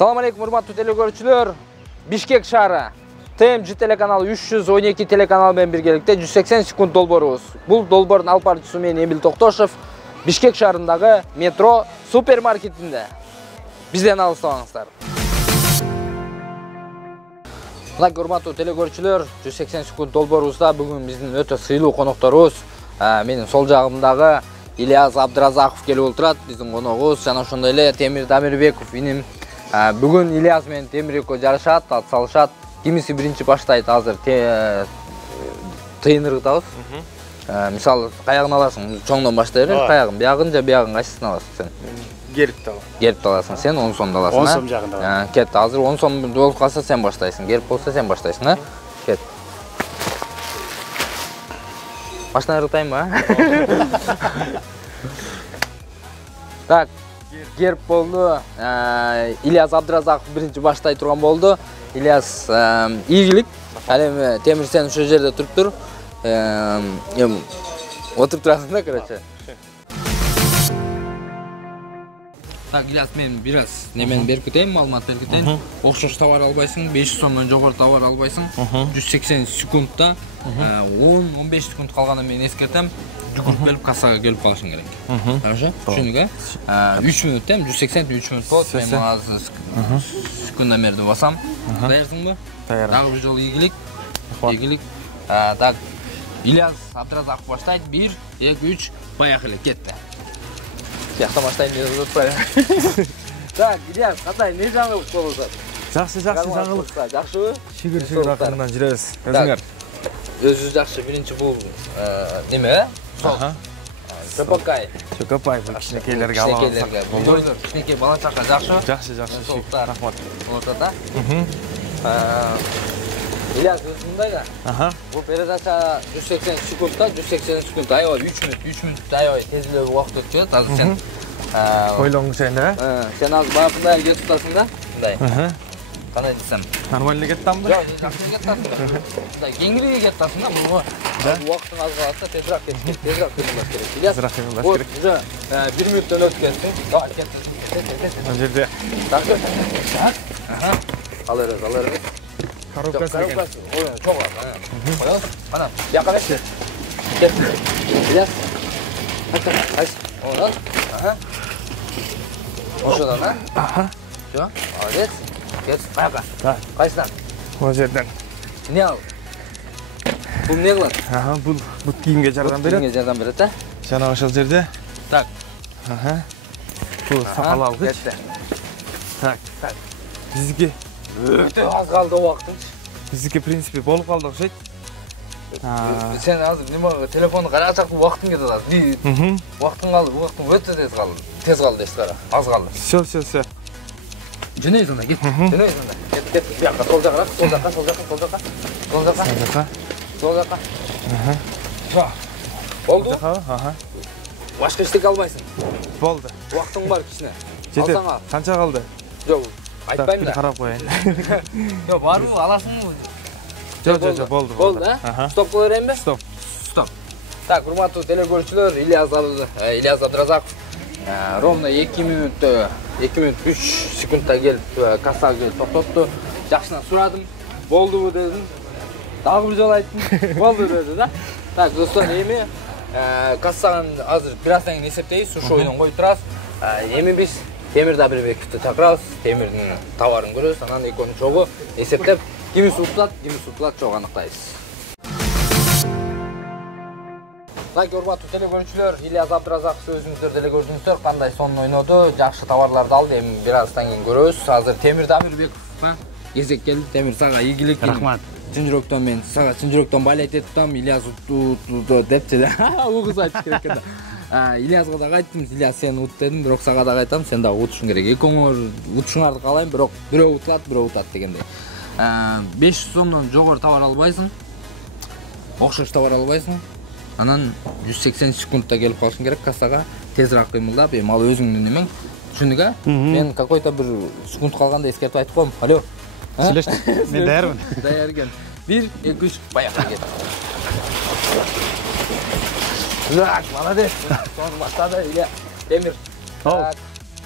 Assalamu alaikum, hurmatly telegörүүчүлөр. Бишкек шаары ТМЖ телеканалы 312 телеканал менен биргеликте 180 секунд долбоорубуз. Бул долбоордун алып баруучусу мен Эмил Токтошев. Бишкек шаарындагы метро супермаркетинде. Бизден алыстабаңыздар. Мына hurmatly теlegörүүчүлөр, 180 секунд долбоорубузда бүгүн биздин өтө сыйлуу конокторубуз. Менин сол жагымдагы Ильяс Абдыразаков келип отурат, биздин коногубуз. Жана ошондой эле Темир Дамирбеков иним. Бүгүн Ильяс менен Темир экөө жарышат, ат салышат. Кимиси биринчи баштайт азыр тыйынырытабыз. Мисалы, каягын аласың, чоңдон баштай бер, каягын, биягын же биягын кайсысын аласың сен? Герипти алам. Герипти аласың, сен 10 сомду аласың, 10 сом жагында алам. Кет, азыр 10 сом болуп калса сен баштайсың, герип болсо сен баштайсың, а? Кет. Баштан ырытайм ба? Так, герб болду. Ильяс Абдыразаков биринчи баштай турган болду. Ильяс ийгилик. Ал эми Темир сен ошол жерде туруп тур. Отуруп турасың да, короче. Так, Ильяс, мен бираз немен берип кетейин, маалымат берип кетейин. Окшош товар албайсың, 500 сомдон жогору товар албайсың. 180 секундта 10-15 секунд калгандан мен эскертем. Жүгүрүп келип кассага келип калышың керек. Хорошо? Түшүнүк, 3 мүнөт 180 3 мүнөт болот. Мен азыр секундомерди басам. Даярсыңбы? Даяр. Дагы бир жолу ийгилик. Ийгилик. Так, Ильяс Абдыразаков баштайт. 1 2 3 поехали, кетти. Яқта баштайын деп жатпайбы? Так, Ильяс, кандай не жаңылык болуп атат? Жакшы жаңылык. Жакшыбы? Шүгүр акырынан жүрөбүз. Өзүңөр. Өзү жакшы, биринчи бул неме? Чопокай. Чопокай бул кичинекейлерге алып алсак. Болду. Кичинекей бала чака жакшы. Жакшы. Рахмат. Болот да? Ильяс, өзүндай да? Бул передача 180 секундта, 180 секунд аябай 3 мүнөт аябай тезилеп убакыт өтүп жатат. Азыр сен ойлоңуң сен да? Сен азыр баягындай кетип атасың да? Мындай. Кандай десем? Нормально кеттамбы? Жок, жакшы кетип атасың. Мындай кеңири кетип атасың да, бул убакытың аз калса тезирээк кетиш керек, тезирээк кыймылдаш керек. Ильяс, тезирээк кыймылдаш керек. Уже 1 мүнөттөн өтүп кеттиң. Давай, кет. Ал жерде. Так. Ал эрес. Коробкасы экен. Ой, чоң бар. Коёбуз. Мана, бияка бер. Кет. Ильяс. Кайсы? Одан. Ошодан, Жо, молодец. Кет, бияка. Кайсыдан? Ол жерден. Не ал? Бул не кылат? Бул кийимге жардам берет. Кийимге жардам берет, а? Жана ошол жерде. Так. Бул сапал алгыч. Так. Биздики өтө аз калды убактыңчы. Биздики в принципе болуп калды окшойт. Сен азыр неме телефонду карачак убактың кетип атат. Убактың калды, убактың өтө тез калды. Тез калды эс кара. Аз калды. Все. Жөнөйсүң да, кет. Жөнөйсүң да. Кет. Бияка, сол жакка. Жо. Болду? Башка эчтеке албайсың. Болду. Убактың бар кичине. Жетет. Алсаң ал. Канча калды? Жок, айтпайм да. Карап коеюн. Жок, барбы, аласыңбы? Жок, болду. Болду, Стоп кыла берейинби? Стоп. Так, hurmatly теlegörүүчүлөр, Ильяс Абдыразаков ровно 2 мүнөт 3 секундта келип кассага келип токтотту. Жакшынан сурадым. Болдубу дедим. Дагы бир жолу айттым. Болду деди да. Так, достор, эми кассадан азыр бир аздан кийин эсептейбиз, ошо ойдон коюп турабыз. Эми биз Темир Дамирбековду чакырабыз, Темирдин товарын көрөбүз, анан экөөнү чогуу эсептеп, кимиси утулат, чогуу аныктайбыз. Так, hurmatly теlegörүүчүлөр, Ильяс Абдыразаков өзүңүздөр деле көрдүңүздөр, кандай сонун ойноду, жакшы товарларды алды. Эми бир аздан кийин көрөбүз. Азыр Темир Дамирбеков кезек келди. Темир, сага ийгилик. Рахмат. Чын жүрөктөн мен сага чын жүрөктөн байлайт этем. Ильяс депчи да. Угуз айтыш керек экен да. Ильяска да айттым, Ильяс сен ут дедим, бирок сага да айтам, сен да утушуң керек. Экөөңөр утушуңарды каалайм, бирок бирөө утулат, бирөө утат дегендей. 500 сомдон жогору товар албайсың. Окшош товар албайсың. Анан 180 секундта келип калышың керек кассага, тезирээк кыймылдап, эми ал өзүңдүн немең. Түшүндүк, Мен какой-то бир секунд калганда эскертип айтып коем. Алло. Сүйлөш. Мен даярмын. Даяр экен. 1 2 3 поехали. Так, молодец. Соны баштады, Илья. Темир. Так,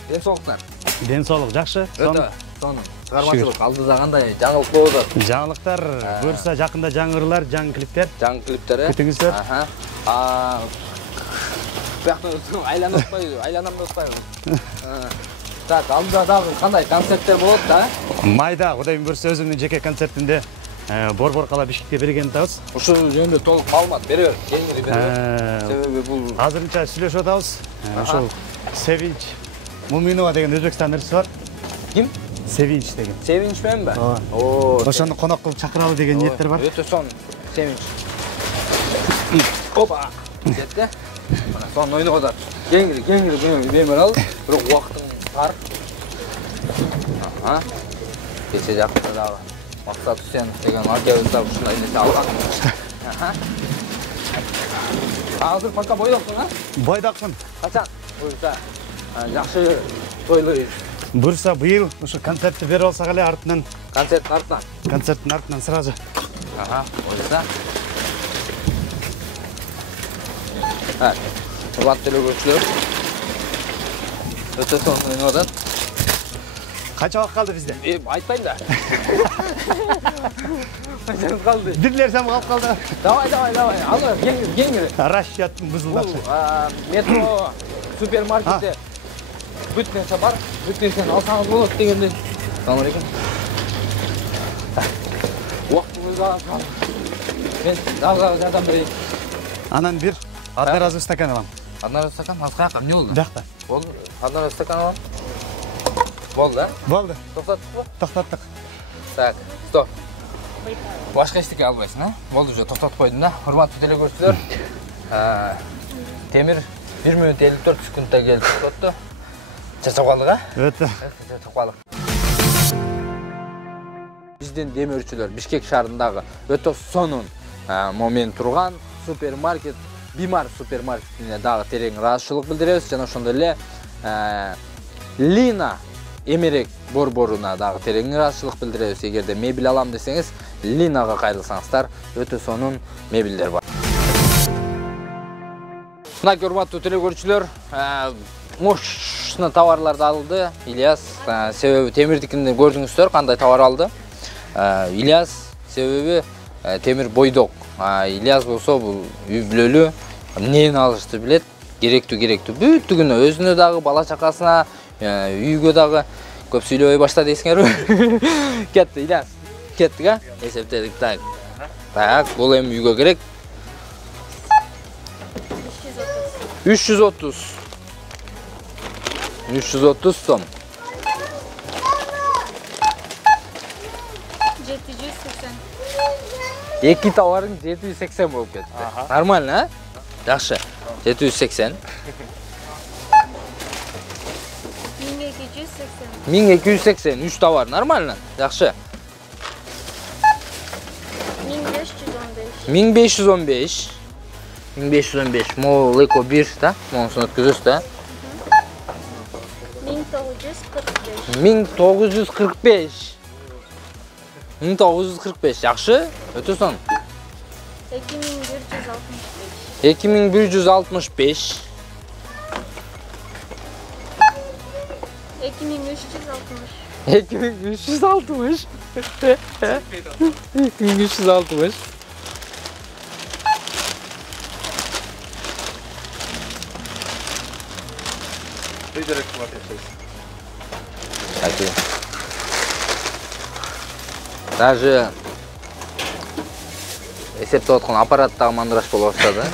ден соолуктар. Ден соолук жакшы. Өтө. сонун. Чыгармачылык алдыда кандай жаңылык болот? Жаңылыктар буюрса жакында жаңы ырлар, жаңы клиптер. Жаңы клиптер. Күтүңүздөр. Бияктан айланып атпайбы? Айланам деп атпайбы? Так, алдыда дагы кандай концерттер болот да? Майда Кудайым буюрса өзүмдүн жеке концертимде Борбор кала Бишкекте бергенин атабыз. Ушул жөнүндө толук маалымат бере бер. Кеңири бере бер. Себеби бул азырынча сүйлөшүп атабыз. Ошол Sevinç Muminova деген Өзбекстан ырчысы бар. Ким? Sevinç деген. Sevinç менби? Ошону конок кылып чакыралы деген ниеттер бар. Өтө сонун. Sevinç. Опа. Жетти. Мына сонун ойногоз атат. Кеңири бемер ал. Бирок убактың тар. Кече жакта дагы Максат Үсенов деген акебиз да ушундай нерсе алган. Азыр пока бойдоксуң, а? Бойдокмун. Качан? Буюрса жакшы тойлойбуз. Буюрса быйыл ушу концертти берип алсак эле артынан. Концерттин артынан сразу. Буюрса. Урматтуу көрүүчүлөр. Өтө сонун ойноп атат. Канча убакыт калды бизде? Айтпайм да. Канча калды? Дирлерсем калып калды. Давай. Ал, кеңири. Расчетим бузулду. Метро супермаркетте бүт нерсе бар. Бүт нерсени алсаңыз болот дегенде. Салам алейкум. Убактыңыз аз. Мен дагы жардам берейин. Анан бир одноразовый стакан алам. Одноразовый стакан? Азыр каяка? Эмне болду? Бияқта. Болду. Одноразовый стакан алам. Болду, а? Болду. Токтоттукпу? Токтоттук. Так, стоп. Башка эчтеке албайсың, а? Болду уже токтотуп койдум да. Урматтуу телекөрүүчүлөр. Темир 1 мүнөт 54 секундта келип токтотту. Чачап калдык, а? Өтө. Чачап калдык. Биздин демөөрчүлөр Бишкек шаарындагы өтө сонун момент турган супермаркет Бимар супермаркетине дагы терең ыраазычылык билдиребиз жана ошондой эле Lina Эмерек борборуна дагы терең ыраазычылык билдиребиз. Эгерде мебель алам десеңиз, Linaга кайрылсаңыздар, өтө сонун мебелдер бар. Мына урматтуу телекөрүүчүлөр, мощный товарларды алды Ильяс. Себеби темирдикинде көрдүңүздөр кандай товар алды. Ильяс себеби темир бойдок. Ильяс болсо бул үй бүлөлүү, эмнени алышты билет. Керектүү бүттүгүнө өзүнө дагы, бала чакасына, үйгө дагы көп сүйлөбөй башта дейсиңерби? Кетти Ильяс. Кеттик, а? Эсептедик. Так, бул эми үйгө керек. 330 сом. 780. Эки товарың 780 болуп кетти. Нормально, а? Жакшы. 780. 1280. 1280. 3 товар. Нормально. Жакшы. 1515. 1515. 1515. Могул эко 1 да? Монусун өткөзөсүз да? 1945. 1945. 1945. Жакшы. Өтө сонун. 2165. 2165. 2360. 2360. Такие. Даже эсептеп аткан аппараттагы мандыраш болуп баштады.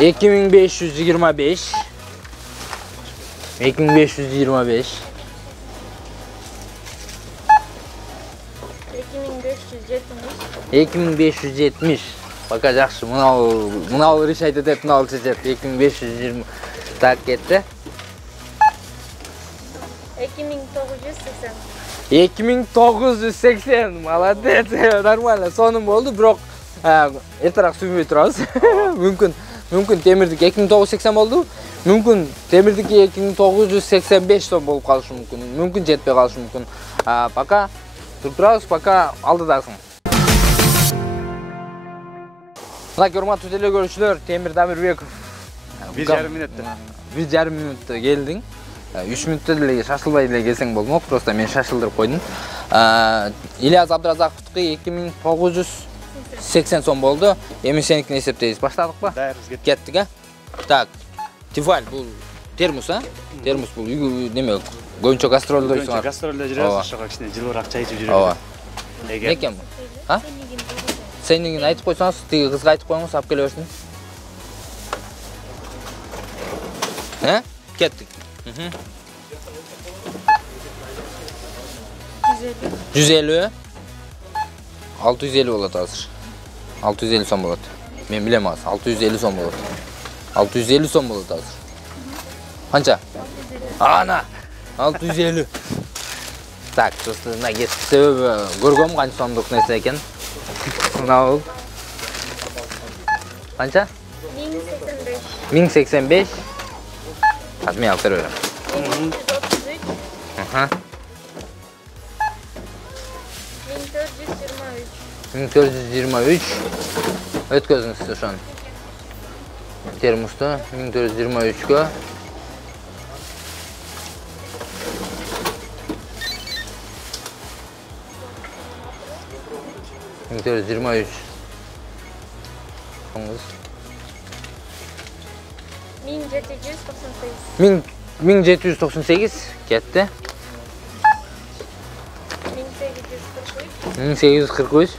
2525. 2525. 2570. Пока жакшы. Мынау решать этет, мынау чечет. 2520. Так кетти. 2980. 2980. Молодец. Нормально. Сонун болду, бирок эртерээк сүймөй турабыз. Мүмкүн темирдик 2980 болду. Мүмкүн темирдики 2985 сом болуп калышы мүмкүн. Мүмкүн жетпей калышы мүмкүн. Пока турабыз, пока алдыдасың. Мына урматтуу телекөрүүчүлөр, Темир Дамирбеков 1,5 мүнөттө. 1,5 мүнөттө келдиң. 3 мүнөттө деле шашылбай деле келсең болмок, просто мен шашылдырып койдум. Ильяс Абдразаковдуки 2980 сом болду. Эми сеникини эсептейбиз. Баштадыкпы? Дайырбыз Кеттик, а? Так. Тефаль бул термос, а? Термос бул неме? Көбүнчө гастролдо Көбүнчө жүрөсүңөр. гастролдо жүрөбүз, ошого кичине жылуураак чай ичип жүрөбүз. Не экен бул? А? Сенигин айтып койсоңуз, тиги кызга айтып коюңуз, алып келе берсин. Кеттик. 150. 650 болот азыр. 650 сом болот. Мен билем азыр. 650 сом болот. 650 сом болот азыр. Канча? Ана. 650. Так, просто мына кетти себеби көргөм канча сомдук нерсе экен. Мына бул. Канча? 1085. 1085. Hadi men alып берем. 1133. 1423. 1423. Өткөзүңүз ошону. Термосту 1423-кө. Соңуз. 1798. 1798 кетти. 1843. 1843.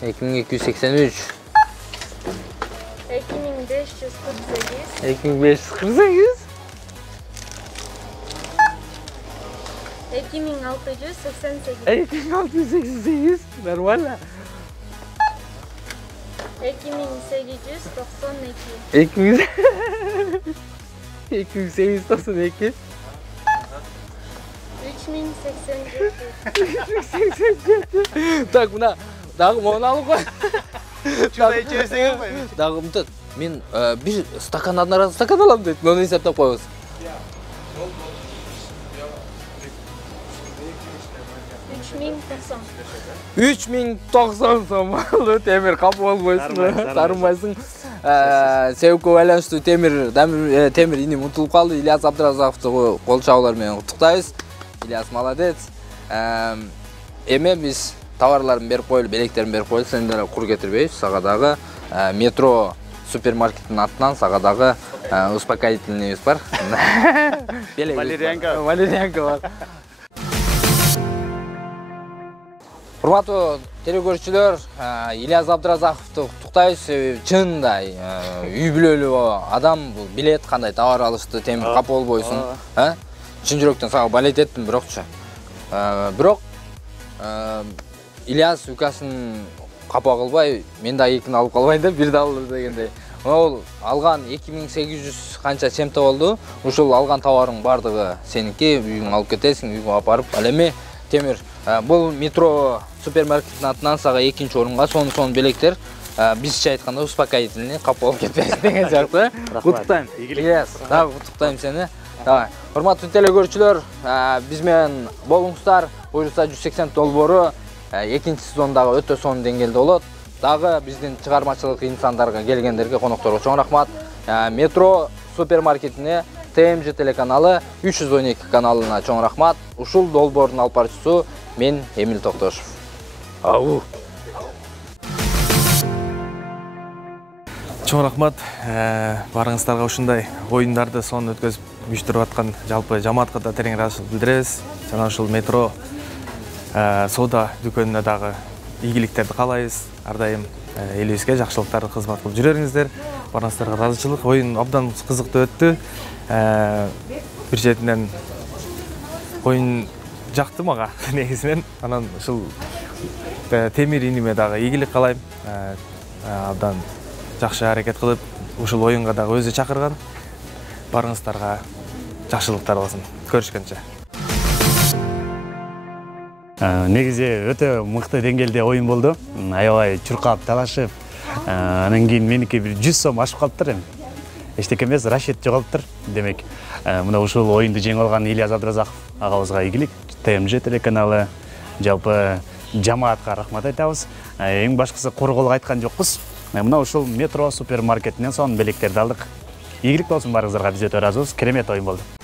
2283. 2283. 2548. 2548. 2688. 2688. Нормально. 2892. 2892. 3087. Так, мына дагы мону алып кой. Чудай чөйсең койбойбу. Дагы мынтат. Мен бир стакан одноразовый стакан алам дейт. Муну эсептеп коебуз. 3090 сом болду. Темир капы болбойсуң, тарынбайсың. Себепке байланыштуу темир иним утулуп калды. Ильяс Абдразаковду кол чабуулар менен куттуктайбыз. Ильяс молодец. Эми биз товарларын берип коелу, белектерин берип коелу. Сен деле кур кетирбейбиз. Сага дагы метро супермаркеттин атынан сага дагы успокоительныйыбыз бар. Валерьянка бар. Урматтуу телекөрүүчүлөр, Ильяс Абдразаковду куттуктайбыз. Чынында үй бүлөлүү адам бул билет кандай товар алышты, темир кап болбойсуң. Чын жүрөктөн сага балет еттим, бирокчу. Бирок Ильяс укасын капа кылбай, мен да экини алып калбайын деп, бир да алды дегендей. Ол алган 2800 канча чемте болду. Ушул алган товарың бардыгы сеники, үйүңө алып кетесиң, үйгө апарып. Ал эми темир бул метро супермаркеттин атынан сага экинчи орунга сонун белектер. Бизче айтканда успокоительный кап болуп кетпесин деген сыяктуу. Куттуктайм. Ильяс, дагы куттуктайм сени. Давай. Урматтуу телекөрүүчүлөр, биз менен болуңуздар. Буюрса 180 долбоору экинчи сезондагы өтө сонун деңгээлде болот. Дагы биздин чыгармачылык инсандарга келгендерге, конокторго чоң рахмат. Метро супермаркетине ТМЖ телеканалы 312 каналына чоң рахмат. Ушул долбоордун алып баруучусу мен Эмил Токтошов. Ау. Чоң рахмат. Барыңыздарга ушундай оюндарды сонун өткөзүп уюштуруп аткан жалпы жамаатка да терең ыраазычылык билдиребиз. Жана ушул метро соода дүкөнүнө дагы ийгиликтерди каалайбыз. Ар дайым элибизге жакшылыктарды кызмат кылып жүрөңүздөр. Барыңыздарга ыраазычылык. Оюн абдан кызыктуу өттү. Бир четинен оюн жакты мага негизинен. Анан ушул темир иниме дагы ийгилик каалайм. Абдан жакшы аракет кылып, ушул оюнга дагы өзү чакырган. Барыңыздарга жакшылыктар болсун. Көрүшкөнчө. Негизи өтө мыкты деңгээлде оюн болду. Аябай чуркап, талашып, анан кийин меники бир 100 сом ашып калыптыр эми. Эчтеке эмес, расчет жоголуптур. Демек, мына ушул оюнду жеңип алган Ильяс Абдразаков агабызга ийгилик, ТМЖ телеканалы, жалпы жамаатка рахмат айтабыз. Эң башкысы корголук айткан жокпуз. Мына ушул метро супермаркетинен сонун белектерди алдык. ийгилик болсун баарыңыздарга, биз өтө ыраазыбыз. Керемет оюн болду.